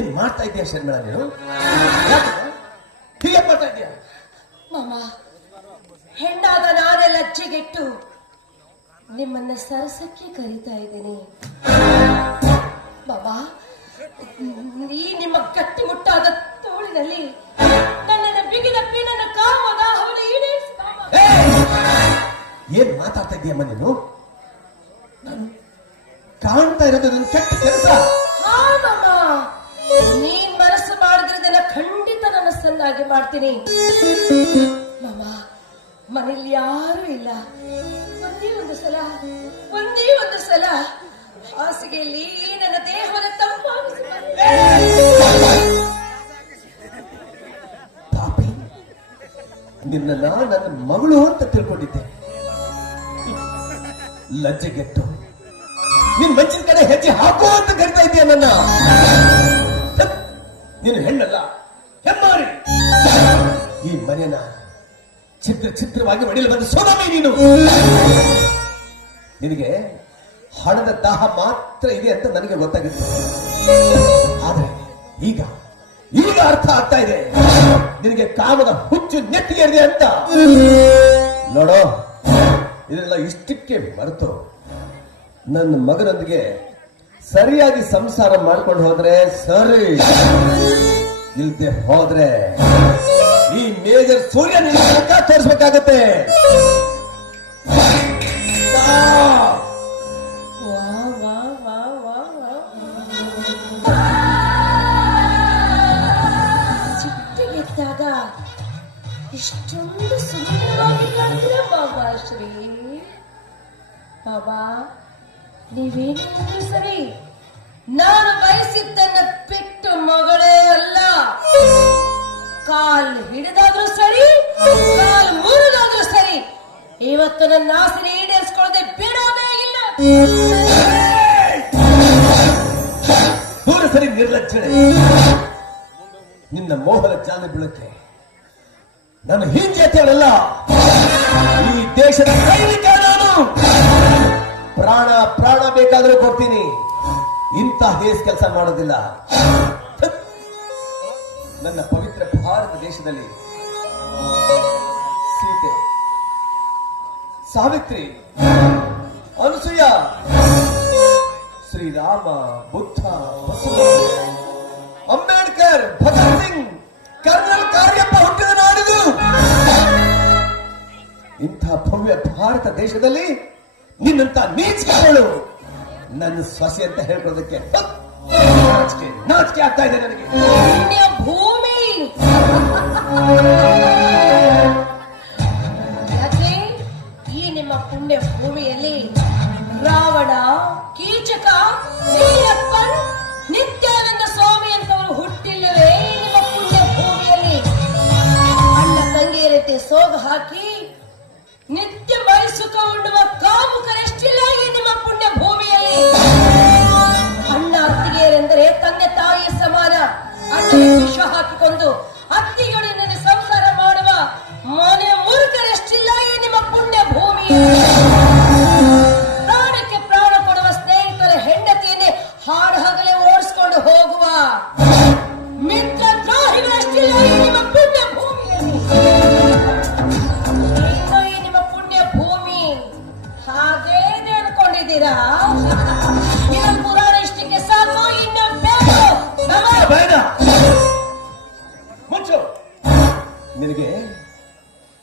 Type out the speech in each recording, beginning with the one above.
ಏನ್ ಮಾಡ್ತಾ ಇದೀಯ ಶರ್ಮಿಳ ನೀನು? ಹೀಗೆ ಮಾಡ್ತಾ ಇದೀಯ ಮಾಮ ಹೆಣ್ಣಾದ ನಾನೇ ಲಜ್ಜೆಗೆಟ್ಟು ನಿಮ್ಮನ್ನ ಸರಸಕ್ಕೆ ಕರೀತಾ ಇದ್ದೇನೆ. ಬಾಬಾ ಈ ನಿಮ್ಮ ಗಟ್ಟಿಮುಟ್ಟಾದ ತೋಳಿನಲ್ಲಿ ನನ್ನನ್ನು ಬಿಗಿದ ನನ್ನ ಕಾಮದ ಅವನ ಈಡೇರಿಸಿ! ಏನ್ ಮಾತಾಡ್ತಾ ಇದೀಯಮ್ಮ ನೀನು? ನಾನು ಕಾಣ್ತಾ ಇರೋದು ನನ್ನ ಕೆಟ್ಟ ಕೆಲಸ. ನೀನ್ ಮನಸ್ಸು ಮಾಡಿದ್ರೆ ಇದನ್ನ ಖಂಡಿತ ನನ್ನ ಸನ್ನಾಗಿ ಮಾಡ್ತೀನಿ. ಮಾಮ, ಮನೇಲಿ ಯಾರು ಇಲ್ಲ. ಒಂದೇ ಒಂದು ಸಲ, ಒಂದೇ ಒಂದು ಸಲ ಹಾಸಿಗೆಯಲ್ಲಿ ನನ್ನ ದೇಹದ ತಂಪಾಗಿಸಿ ಪಾಪಿ ನಿನ್ನ ಮಗಳು ಅಂತ ತಿಳ್ಕೊಂಡಿದ್ದೆ. ಲಜ್ಜೆಗೆಟ್ಟು ನಿನ್ ಮಂಚಿನ ಕಡೆ ಹೆಜ್ಜೆ ಹಾಕೋ ಅಂತ ಕರಿತಾ ಇದೆಯಾ ನನ್ನ! ನೀನು ಹೆಣ್ಣಲ್ಲ. ಹೆಮ್ಮಾರಿ ಈ ಮನೆನ ಚಿತ್ರ ಚಿತ್ರವಾಗಿ ಮಡಿಲು ಬಂದ ಸೋದಾಮಿ ನೀನು. ನಿನಗೆ ಹಣದ ದಾಹ ಮಾತ್ರ ಇದೆ ಅಂತ ನನಗೆ ಗೊತ್ತಾಗಿತ್ತು. ಆದ್ರೆ ಈಗ ಈಗ ಅರ್ಥ ಆಗ್ತಾ ಇದೆ. ನಿನಗೆ ಕಾಮದ ಹುಚ್ಚು ನೆಟ್ಟಿಗೆ ಇದೆ ಅಂತ. ನೋಡೋ, ಇದೆಲ್ಲ ಇಷ್ಟಕ್ಕೆ ಮರೆತು ನನ್ನ ಮಗನೊಂದಿಗೆ ಸರಿಯಾಗಿ ಸಂಸಾರ ಮಾಡ್ಕೊಂಡು ಹೋದ್ರೆ ಸರಿ. ಇಲ್ದೆ ಹೋದ್ರೆ ಈ ಮೇಜರ್ ಸೂರ್ಯ ಮುಖ ತೋರಿಸ್ಬೇಕಾಗತ್ತೆ. ಇಷ್ಟೊಂದು ಸುಂದರವಾಗಿ ಬಾಬಾ ಶ್ರೀ? ಬಾಬಾ? ಸರಿ ನಾನು ಬಯಸಿದ್ದನ್ನ ಬಿಟ್ಟು ಮಗಳೇ ಅಲ್ಲ. ಕಾಲ್ ಹಿಡಿದಾದ್ರೂ ಸರಿ, ಕಾಲ್ ಮುರಿದಾದ್ರೂ ಸರಿ, ಇವತ್ತು ನನ್ನ ಆಸೆ ಈಡೇರಿಸ್ಕೊಳ್ಳದೆ ಬಿಡೋದೇ ಇಲ್ಲ. ದೂರ ಸರಿ ನಿರ್ಲಕ್ಷಣೆ ನಿನ್ನ ಮೋಹದ ಜಾಲ ಬೀಳಕ್ಕೆ ನನ್ನ ಹಿಂಜಾತಿಯಲ್ಲ ಈ ದೇಶದ ಸೈನಿಕ ನಾನು ಪ್ರಾಣ ಪ್ರಾಣ ಬೇಕಾದ್ರೂ ಕೊಡ್ತೀನಿ ಇಂಥ ಹೇಸ್ ಕೆಲಸ ಮಾಡೋದಿಲ್ಲ. ನನ್ನ ಪವಿತ್ರ ಭಾರತ ದೇಶದಲ್ಲಿ ಸೀತೆ ಸಾವಿತ್ರಿ, ಅನಸೂಯ, ಶ್ರೀರಾಮ, ಬುದ್ಧ ಅಂಬೇಡ್ಕರ್, ಭಗತ್ ಸಿಂಗ್, ಕರ್ನಲ್ ಕಾರ್ಯಪ್ಪ ಹುಟ್ಟಿದ ನಾಡಿದು ಇಂಥ ಭವ್ಯ ಭಾರತ ದೇಶದಲ್ಲಿ ನಿನ್ನಂತ ನೀಚಿಕೆಗಳು ನನ್ನ ಸೊಸೆ ಅಂತ ಹೇಳ್ಕೊಳ್ಳೋದಕ್ಕೆ! ನಾಚಿಕೆ ನಾಚಿಕೆ ಆಗ್ತಾ ಇದೆ ನನಗೆ ಹಾಕಿಕೊಂಡು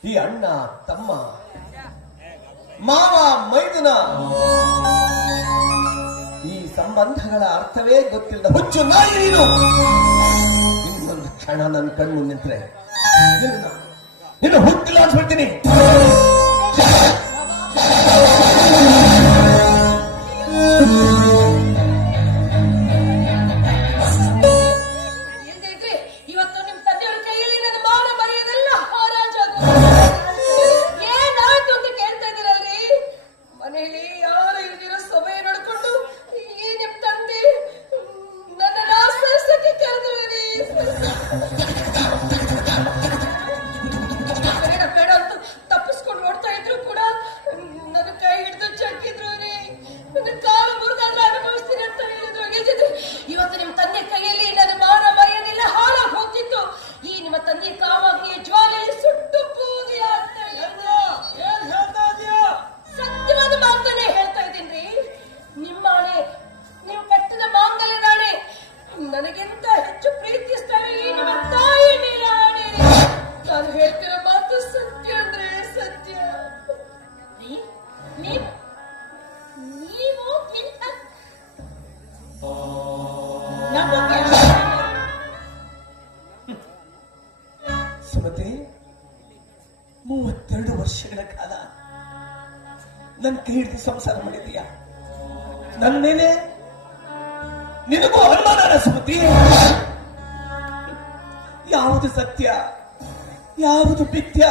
ಈ ಅಣ್ಣ, ತಮ್ಮ, ಮಾವ, ಮೈದುನ. ಈ ಸಂಬಂಧಗಳ ಅರ್ಥವೇ ಗೊತ್ತಿಲ್ಲದ ಹುಚ್ಚು ನಾಯಿ ನೀನು. ಇನ್ನೊಂದು ಕ್ಷಣ ನನ್ನ ಕಣ್ಣು ನಿಂತ್ರೆ. ನಿನ್ನ ನಿನ್ನ ಸುಮತಿ ಮೂವತ್ತೆರಡು ವರ್ಷಗಳ ಕಾಲ ನನ್ನ ಕೈ ಸಂಸಾರ ಮಾಡಿದೀಯ ನನ್ನ ಮೇಲೆ ನಿನಗೂ ಅನುಮಾನ ಸುಮತಿ. ಯಾವುದು ಸತ್ಯ? ಯಾವುದು ಪಿತ್ಯ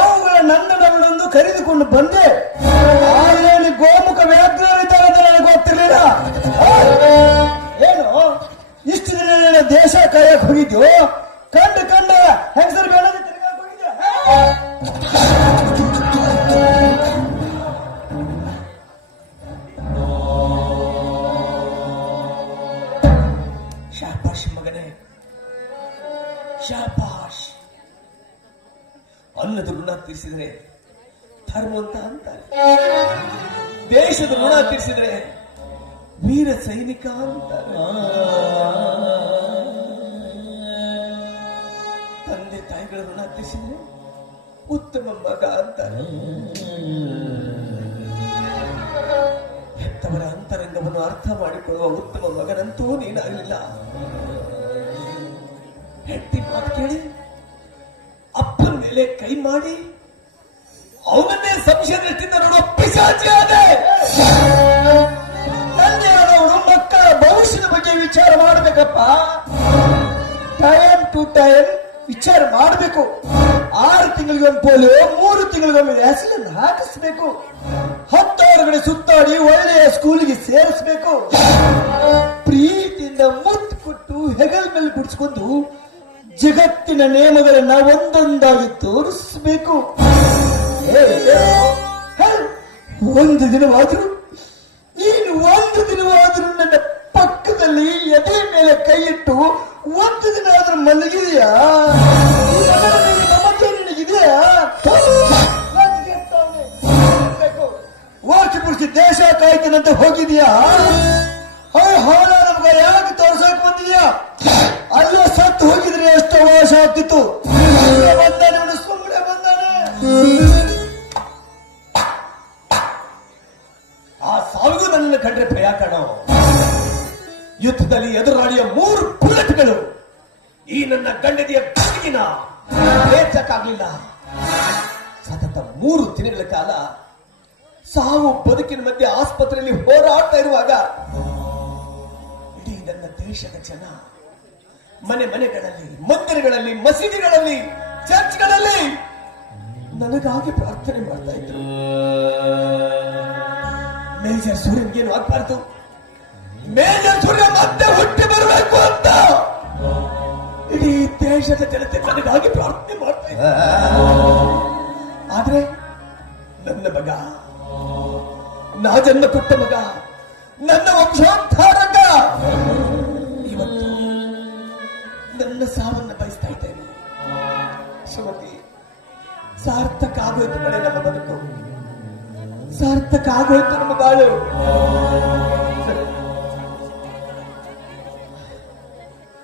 ಗೋವುಗಳ ನಂದನವಳೆಂದು ಕರೆದುಕೊಂಡು ಬಂದೆ. ಇಲ್ಲಿ ಗೋಮುಖ ವ್ಯಾಘ್ರರಿದ್ದಾರೆ ಅಂತ ನನಗೆ ಗೊತ್ತಿರಲಿಲ್ಲ. ಏನು? ಇಷ್ಟು ದಿನ ದೇಶ ಕಾಯಕ್ ಹೋಗಿದ್ಯೋ? ಧರ್ಮ ಅಂತ ಅಂತಾರೆ. ದೇಶದ ಋಣ ತೀರಿಸಿದ್ರೆ ವೀರ ಸೈನಿಕ ಅಂತಾರೆ. ತಂದೆ ತಾಯಿಗಳ ಋಣ ತೀರಿಸಿದ್ರೆ ಉತ್ತಮ ಮಗ ಅಂತಾರೆ. ಹೆತ್ತವರ ಅಂತರಂಗವನ್ನು ಅರ್ಥ ಮಾಡಿಕೊಳ್ಳುವ ಉತ್ತಮ ಮಗನಂತೂ ನೀನಾಗಲಿಲ್ಲ. ಹೆಟ್ಟಿ ಮಾತು ಕೇಳಿ ಅಪ್ಪನ ಮೇಲೆ ಕೈ ಮಾಡಿ ಅವನನ್ನೇ ಸಂಶಯ ದೃಷ್ಟಿಯಿಂದ ನೋಡುವ ಪಿಶಾಚಿ ಆದೆ ತಂದೆಯಾದವರು ಮಕ್ಕಳ ಭವಿಷ್ಯದ ಬಗ್ಗೆ ವಿಚಾರ ಮಾಡಬೇಕಪ್ಪ. ಟೈಮ್ ಟು ಟೈಮ್ ವಿಚಾರ ಮಾಡಬೇಕು. ಆರು ತಿಂಗಳಿಗೊಮ್ಮೆ ಪೋಲಿಯೋ ಮೂರು ತಿಂಗಳಿಗೊಮ್ಮೆ ವ್ಯಾಕ್ಸಿನ್ ಹಾಕಿಸ್ಬೇಕು. ಹತ್ತಾರು ಕಡೆ ಸುತ್ತಾಡಿ ಒಳ್ಳೆಯ ಸ್ಕೂಲಿಗೆ ಸೇರಿಸ್ಬೇಕು. ಪ್ರೀತಿಯಿಂದ ಮುತ್ತು ಕೊಟ್ಟು ಹೆಗಲ ಮೇಲೆ ಬಿಡಿಸ್ಕೊಂಡು ಜಗತ್ತಿನ ನಿಯಮಗಳನ್ನ ಒಂದೊಂದಾಗಿ ತೋರಿಸ್ಬೇಕು. ಒಂದು ದಿನವಾದರೂ, ನೀನು ಒಂದು ದಿನವಾದರೂ ನನ್ನ ಪಕ್ಕದಲ್ಲಿ ಎದೆ ಮೇಲೆ ಕೈ ಇಟ್ಟು ಒಂದು ದಿನ ಆದ್ರೂ ಮಲಗಿದೆಯಾ ನಿನಗಿದೆಯಾ? ಪುರ್ಚಿ ದೇಶ ಕಾಯ್ತೀನಂತ ಹೋಗಿದೀಯಾ? ಅವ್ರು ಹಾಳಾದ ಮಗ ಯಾಕೆ ತೋರ್ಸಕ್ ಬಂದಿದ್ಯಾ? ಅಲ್ಲ ಸತ್ತು ಹೋಗಿದ್ರೆ ಎಷ್ಟು ವಾಸ ಆಗ್ತಿತ್ತು. ಬಂದಾನೆ ಬಂದಾನೆ. ಆ ಸಾವಿಗೂ ನನ್ನನ್ನು ಕಂಡ್ರೆ ಭಯ ಕಾಣೋ. ಯುದ್ಧದಲ್ಲಿ ಎದುರಾಳಿಯ ಮೂರು ಬುಲೆಟ್ಗಳು ಈ ನನ್ನ ಗಂಡದಿಯ ಬದುಕಿನ ಬೇಚಕ್ಕಾಗಲಿಲ್ಲ ಸತತ ಮೂರು ದಿನಗಳ ಕಾಲ ಸಾವು ಬದುಕಿನ ಮಧ್ಯೆ ಆಸ್ಪತ್ರೆಯಲ್ಲಿ ಹೋರಾಡ್ತಾ ಇರುವಾಗ ಇಡೀ ನನ್ನ ದೇಶದ ಜನ ಮನೆ ಮನೆಗಳಲ್ಲಿ, ಮಂದಿರಗಳಲ್ಲಿ, ಮಸೀದಿಗಳಲ್ಲಿ, ಚರ್ಚ್ಗಳಲ್ಲಿ ನನಗಾಗಿ ಪ್ರಾರ್ಥನೆ ಮಾಡ್ತಾ ಇದ್ರು. ಮೇಜರ್ ಸೂರ್ಯನ್ಗೇನು ಆಗ್ಬಾರ್ದು? ಮೇಜರ್ ಸೂರ್ಯ ಮತ್ತೆ ಹುಟ್ಟಿ ಬರಬೇಕು ಅಂತ. ಇಡೀ ದೇಶದ ಜನತೆ ನನಗಾಗಿ ಪ್ರಾರ್ಥನೆ ಮಾಡ್ತಾ ಇದ್ರು ಆದ್ರೆ ನನ್ನ ಮಗ, ನಾ ಜನ್ಮ ಕೊಟ್ಟ ಮಗ, ನನ್ನ ವಂಶೋದ್ಧಾರಕ ಇವತ್ತು ನನ್ನ ಸಾವನ್ನ ಬಯಸ್ತಾ ಇದ್ದೇನೆ. ಸುಮತಿ ಸಾರ್ಥಕ ಆಗೋಯ್ತು ಕಡೆ ನಮ್ಮ ಬದುಕು. ಸಾರ್ಥಕ ಆಗೋಯ್ತು ನಮ್ಮ ಬಾಳು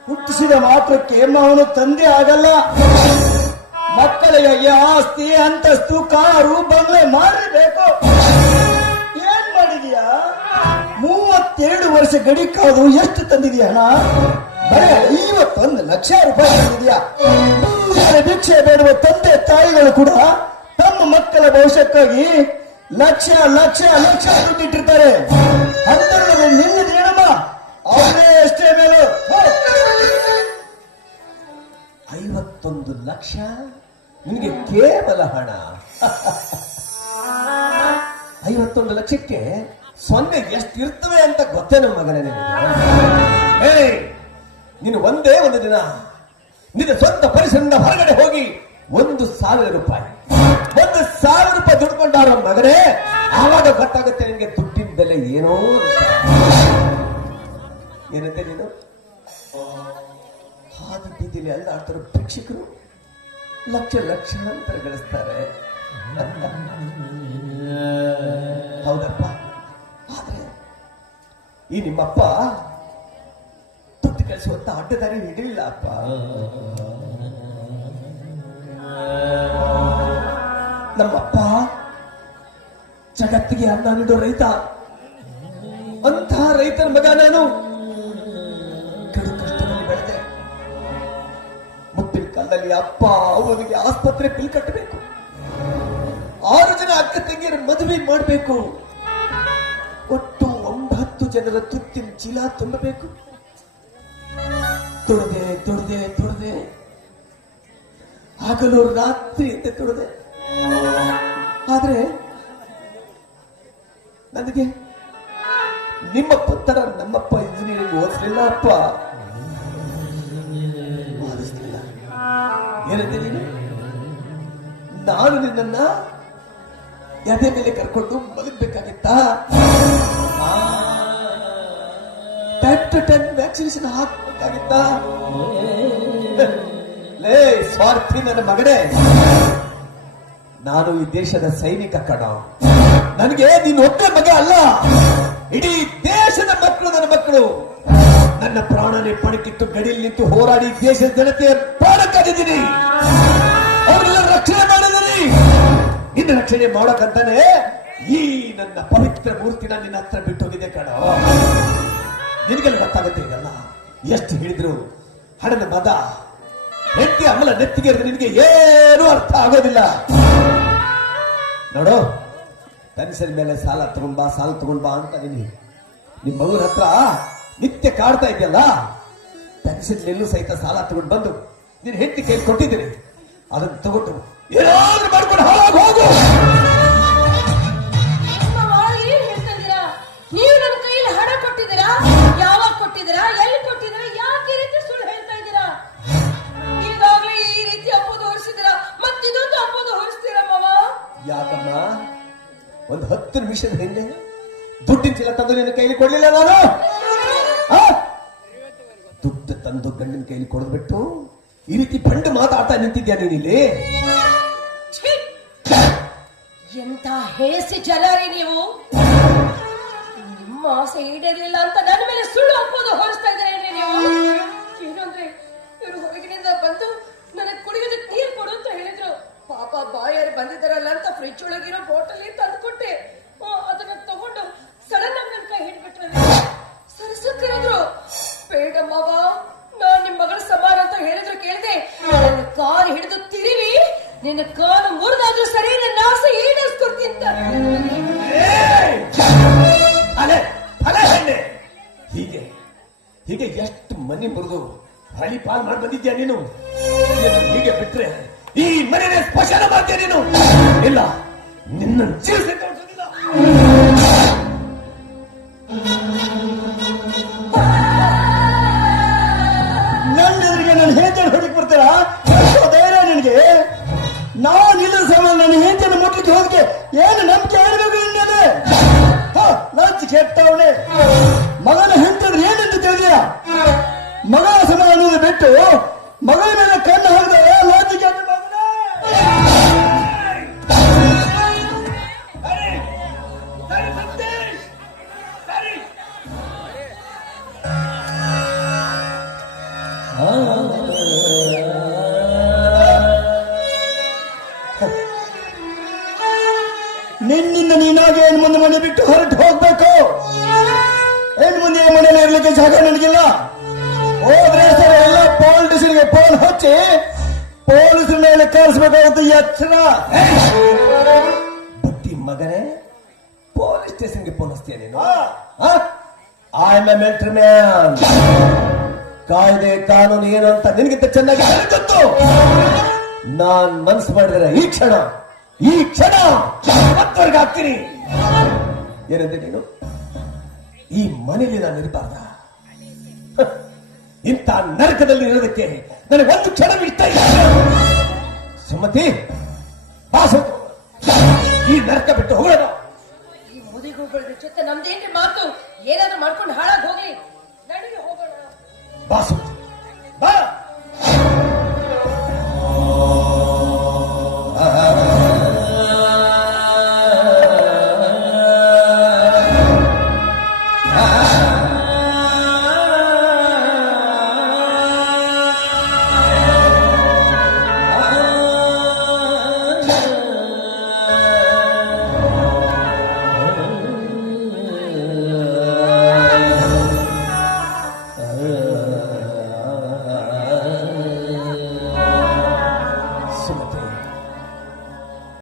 ಹುಟ್ಟಿಸಿದ ಮಾತ್ರಕ್ಕೆ ಅವನು ತಂದೆ ಆಗಲ್ಲ. ಮಕ್ಕಳಿಗೆ ಆಸ್ತಿ, ಅಂತಸ್ತು, ಕಾರು, ಬಂಗ್ಲೆ ಮಾರಬೇಕು. ಏನ್ ಮಾಡಿದೀಯಾ? ಮೂವತ್ತೆರಡು ವರ್ಷ ಗಡಿ ಕಾದು ಎಷ್ಟು ತಂದಿದೀಯ ಹಣ ಬರೀ ಐವತ್ತೊಂದು ಲಕ್ಷ ರೂಪಾಯಿ ತಂದಿದೀಯಾ? ಭಿಕ್ಷೆ ಬೇಡುವ ತಂದೆ ತಾಯಿಗಳು ಕೂಡ ತಮ್ಮ ಮಕ್ಕಳ ಭವಿಷ್ಯಕ್ಕಾಗಿ ಲಕ್ಷ ಲಕ್ಷ ಲಕ್ಷ ದುಡ್ಡಿಟ್ಟಿರ್ತಾರೆ ಅಂತರಲ್ಲಿ ನಿನ್ನದೇನಮ್ಮ ಅವರೇ ಎಷ್ಟೇ ಮೇಲೆ. ಐವತ್ತೊಂದು ಲಕ್ಷ? ನಿಮಗೆ ಕೇವಲ ಹಣ. ಐವತ್ತು ಐವತ್ತೊಂದು ಲಕ್ಷಕ್ಕೆ ಸೊನ್ನೆ ಎಷ್ಟು ಇರ್ತವೆ ಅಂತ ಗೊತ್ತೇ ನಮ್ಮ ಮಗನೇ ಏಯ್ ನೀನು ಒಂದೇ ಒಂದು ದಿನ ನಿನ್ನ ಸ್ವಂತ ಪರಿಸರದಿಂದ ಹೊರಗಡೆ ಹೋಗಿ ಒಂದು ಸಾವಿರ ರೂಪಾಯಿ. ಒಂದು ಸಾವಿರ ರೂಪಾಯಿ ದುಡ್ಕೊಂಡಾರ ಮಗನೇ, ಆವಾಗ ಗೊತ್ತಾಗುತ್ತೆ ನಿಮಗೆ ದುಡ್ಡಿನ ಬೆಲೆ ಏನೋ. ಏನಂತೆ ನೀನು? ಹಾದಿ ಬೀದಿಲಿ ಅಲ್ಲಾಡ್ತಾರೋ ಭಿಕ್ಷಕರು ಲಕ್ಷ ಲಕ್ಷಾಂತರ ಗಳಿಸ್ತಾರೆ. ಹೌದಪ್ಪ. ಆದ್ರೆ ಈ ನಿಮ್ಮಪ್ಪ ದುಡ್ಡು ಕಳಿಸುವಂತ ಅಡ್ಡದಾರಿ ಹಿಡಿಲಿಲ್ಲ ಅಪ್ಪ. ನಮ್ಮಪ್ಪ ಜಗತ್ತಿಗೆ ಅನ್ನ ನೀಡೋ ರೈತ. ಅಂತ ರೈತನ ಮಗ ನಾನು. ಕಡು ಕಷ್ಟದಲ್ಲಿ ಬೆಳೆದೆ. ಮುಪ್ಪಿನ ಕಾಲದಲ್ಲಿ ಅಪ್ಪ, ಅವನಿಗೆ ಆಸ್ಪತ್ರೆ ಬಿಲ್ ಕಟ್ಟಬೇಕು. ಆರು ಜನ ಅಕ್ಕ ತಂಗಿಯರ ಮದುವೆ ಮಾಡಬೇಕು. ಒಟ್ಟು ಒಂಬತ್ತು ಜನರ ತುತ್ತಿನ ಚೀಲ ತುಂಬಬೇಕು. ತುಳಿದೆ ತುಳಿದೆ ತುಳಿದೆ ಹಗಲು ರಾತ್ರಿ ಅಂತ ತುಳಿದೆ ಆದ್ರೆ ನನಗೆ ನಿಮ್ಮಪ್ಪ ತರ ನಮ್ಮಪ್ಪ ಇಂಜಿನಿಯರಿಂಗ್ ಓದಿಸ್ಲಿಲ್ಲ, ಅಪ್ಪ. ಓದಿಸ್ಲಿಲ್ಲ. ಏನಂತೆ ನೀನು? ನಾನು ನಿನ್ನನ್ನ ಎದೆ ಮೇಲೆ ಕರ್ಕೊಂಡು ಮಲಗಬೇಕಾಗಿತ್ತ? ಟೈಮ್ ಟು ವ್ಯಾಕ್ಸಿನೇಷನ್ ಹಾಕ್ಬೇಕಾಗಿತ್ತ? ಲೇ, ಸ್ವಾರ್ಥಿ ನನ್ನ ಮಗನೇ. ನಾನು ಈ ದೇಶದ ಸೈನಿಕ ಕಣ. ನನಗೆ ನೀನು ಒಬ್ಬ ಮಗ ಅಲ್ಲ. ಇಡೀ ದೇಶದ ಮಕ್ಕಳು ನನ್ನ ಮಕ್ಕಳು. ನನ್ನ ಪ್ರಾಣನೇ ಪಣಕ್ಕಿಟ್ಟು ಗಡಿಯಲ್ಲಿ ನಿಂತು ಹೋರಾಡಿ ದೇಶದ ಜನತೆ ಪ್ರಾಣ ಅವರೆಲ್ಲ ರಕ್ಷಣೆ ಮಾಡಿದ್ದೀನಿ ಇನ್ನು ರಕ್ಷಣೆ ಮಾಡೋಕಂತಾನೆ ಈ ನನ್ನ ಪವಿತ್ರ ಮೂರ್ತಿನ ನಿನ್ನ ಹತ್ರ ಬಿಟ್ಟು ಹೋಗಿದೆ ಕಣ. ನಿನಗೆಲ್ಲ ಗೊತ್ತಾಗುತ್ತೆ ಇದೆಲ್ಲ ಎಷ್ಟು ಹೇಳಿದ್ರು, ಹಣದ ಮದ ಹೆಂಡತಿ ಅಮಲ ನೆತ್ತಿಗೆ ನಿನಗೆ ಏನೂ ಅರ್ಥ ಆಗೋದಿಲ್ಲ. ನೋಡು ಪೆನ್ಷನ್ ಮೇಲೆ ಸಾಲ ತಗೊಂಡ್ ಬಾ, ಸಾಲ ತಗೊಂಡ್ ಬಾ ಅಂತ ನೀನು ನಿಮ್ಮ ಮಗುನ ಹತ್ರ ನಿತ್ಯ ಕಾಡ್ತಾ ಇದೆಯಲ್ಲ ಪೆನ್ಷನ್ ಎಲ್ಲೂ ಸಹಿತ ಸಾಲ ತಗೊಂಡು ಬಂದು ನೀನು ಹೆಂಡತಿ ಕೈ ಕೊಟ್ಟಿದ್ದೀನಿ. ಅದನ್ನ ತಗೊಂಡು ಏನಾದ್ರೂ ಮಾಡ್ಕೊಂಡು ಹೋಗು. ಹಣ ಕೊಟ್ಟಿದ್ದೀರಾ? ಯಾವಾಗ ಕೊಟ್ಟಿದ್ದೀರಾ? ಎಲ್ಲಿ ಒಂದು ಹತ್ತು ನಿಮಿಷದ ಹಿಂದೆ ದುಡ್ಡಿನ ಚೀಲ ತಂದು ನಿನ್ನ ಕೈಲಿ ಕೊಡ್ಲಿಲ್ಲ ನಾನು? ದುಡ್ಡು ತಂದು ಗಂಡಿನ ಕೈಲಿ ಕೊಡದ್ಬಿಟ್ಟು ಈ ರೀತಿ ಬಂಡು ಮಾತಾಡ್ತಾ ನಿಂತಿದ್ಯಾ ನೀನಿಲ್ಲಿ! ಎಂತ ಹೇಸಿ ಜಲರಿ ನೀವು? ನಿಮ್ಮ ಆಸೆ ಈಡೇರ್ಲಿಲ್ಲ ಅಂತ ನನ್ನ ಮೇಲೆ ಸುಳ್ಳು ಹಾಕೋದು ಹೊರಿಸ್ತಾ ಇದ್ರೆ ನೀವು? ಏನಂದ್ರೆ ಇವರು ಹೊರಗಿನಿಂದ ಬಂದು ನನಗೆ ಕುಡಿಯೋದಕ್ಕೆ ನೀರು ಕೊಡು ಅಂತ ಹೇಳಿದ್ರು ಪಾಪ ಬಾಯರ್ ಬಂದಿದ್ದಾರಲ್ಲ ಅಂತ ಫ್ರಿಜ್ ಒಳಗಿರೋ ಬಾಟಲ್ ತಂದ್ಕೊಟ್ಟೆ. ಅದನ್ನ ತಗೊಂಡು ಸಡನ್ ಆಗಿ ನನ್ನ ಕೈ ಹಿಡ್ಬಿಟ್ರೆ ಸರಸಕ್ ಬೇಡಮ್ಮವ ಮಾವ ನಾನ್ ನಿಮ್ ಮಗಳ ಸಮಾನ ಅಂತ ಹೇಳಿದ್ರು ಕೇಳಿದೆ. ನನ್ನ ಕಾಲು ಹಿಡಿದು ತಿರಿವಿ, ನಿನ್ನ ಕಾಲು ಮುರಿದಾದ್ರೂ ಸರಿ, ನನ್ನ ಆಸೆ ಈಡೇರಿಸ್ಕೊಡ್ತೀನಿ! ಅಲೆ ಹೆಣ್ಣೆ. ಹೀಗೆ ಹೀಗೆ ಎಷ್ಟು ಮನೆ ಮುರಿದು ಹಳಿ ಪಾಲ್ ಮಾಡಿ ಬಂದಿದ್ಯಾ ನೀನು? ಹೀಗೆ ಬಿಟ್ರೆ ಈ ಮನೆಯ ಸ್ಮಶಾನ ಮಾಡ್ತೇನೆ ನೀನು? ಇಲ್ಲ. ನಿನ್ನ ಜೀವಿಸಿ ಬಿಟ್ಟು ಹೊರಟು ಹೋಗ್ಬೇಕು. ಹೆಣ್ಣು ಮುಂದೆ ಮನೇಲಿ ಇರ್ಲಿಕ್ಕೆ ಜಾಗ ನನಗಿಲ್ಲ. ಹೋದ್ರೆ ಸರ್ ಎಲ್ಲ ಪಾಲಿಟಿಷನ್ಗೆ ಫೋನ್ ಹಚ್ಚಿ ಪೊಲೀಸರ ಮೇಲೆ ಕಳಿಸ್ಬೇಕಾಗುತ್ತೆ ಎಚ್ಚರ ಬುಟ್ಟಿ ಮಗನೇ ಪೊಲೀಸ್ ಸ್ಟೇಷನ್ಗೆ ಹಚ್ತೀಯ ನೀನು? I am a military man ಕಾಯ್ದೆ ಕಾನೂನು ಏನು ಅಂತ ನಿನಗಿಂತ ಚೆನ್ನಾಗಿ ನನಗೆ ಗೊತ್ತು ನಾನ್ ಮನ್ಸು ಮಾಡಿದ್ರೆ ಈ ಕ್ಷಣ ಈ ಕ್ಷಣ ಮತ್ತವರೆಗೆ ಹಾಕ್ತೀನಿ. ಏನಂದ್ರೆ ನೀನು? ಈ ಮನೆಯಲ್ಲಿ ನಾನು ಇರಬಾರ್ದ? ಇಂಥ ನರಕದಲ್ಲಿ ಇರೋದಕ್ಕೆ ನನಗೆ ಒಂದು ಕ್ಷಣ ಇಷ್ಟ ಇಲ್ಲ. ಸುಮತಿ ಬಾ ಸುಮತಿ. ಈ ನರಕ ಬಿಟ್ಟು ಹೋಗೋಣ. ಈ ಮುದಿಗುಬ್ಬಳ ಜೊತೆ ನಮ್ದೇನ್ರಿ ಮಾತು? ಏನಾದ್ರೂ ಮಾಡ್ಕೊಂಡು ಹಾಳಾಗಿ ಹೋಗ್ಲಿ. ನಡಿಗೆ ಹೋಗೋಣ. ಬಾಸು ಬಾ.